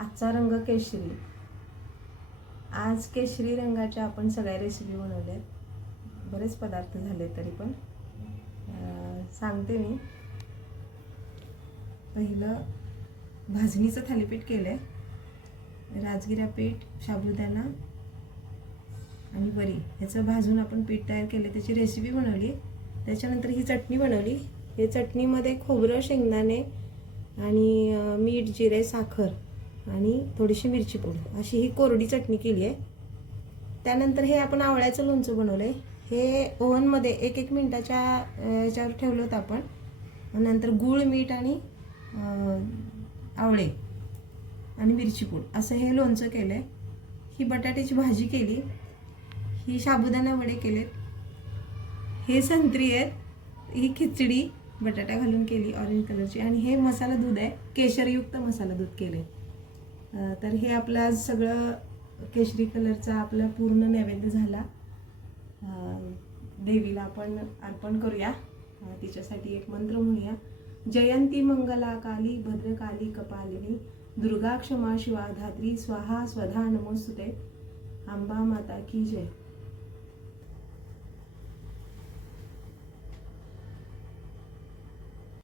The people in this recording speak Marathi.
आजचा रंग केशरी. आज केशरी रंगाच्या आपण सगळ्या रेसिपी बनवल्यात. बरेच पदार्थ झाले तरी पण सांगते मी. पहिलं भाजणीचं थालीपीठ केलंय. राजगिरा पीठ, साबुदाणा आणि वरी ह्याचं भाजून आपण पीठ तयार केले, त्याची रेसिपी बनवली. त्याच्यानंतर ही चटणी बनवली. हे चटणीमध्ये खोबरं, शेंगदाणे आणि मीठ, जिरे, साखर आणि थोडीशी मिरची पूड अशी ही कोरडी चटणी केली आहे. त्यानंतर हे आपण आवळ्याचं लोणचं बनवलं आहे. हे ओव्हनमध्ये 1-1 मिनिटाच्या याच्यावर ठेवलं होतं आपण. नंतर गूळ, मीठ आणि आवळे आणि मिरची पूड असं हे लोणचं केलं आहे. ही बटाट्याची भाजी केली. ही साबुदाणा वडे केलेत. हे संत्री आहेत. ही खिचडी बटाटा घालून केली ऑरेंज कलरची. आणि हे मसाला दूध आहे, केशरयुक्त मसाला दूध केले. तर हे आपलं आज सगळं केशरी कलरचा आपला पूर्ण नैवेद्य झाला. देवीला आपण अर्पण करूया. तिच्यासाठी एक मंत्र म्हणूया. जयंती मंगला काली भद्रकाली कपालिनी दुर्गा क्षमा शिवा धात्री स्वाहा स्वधा नमोस्तुते. अंबा माता की जय.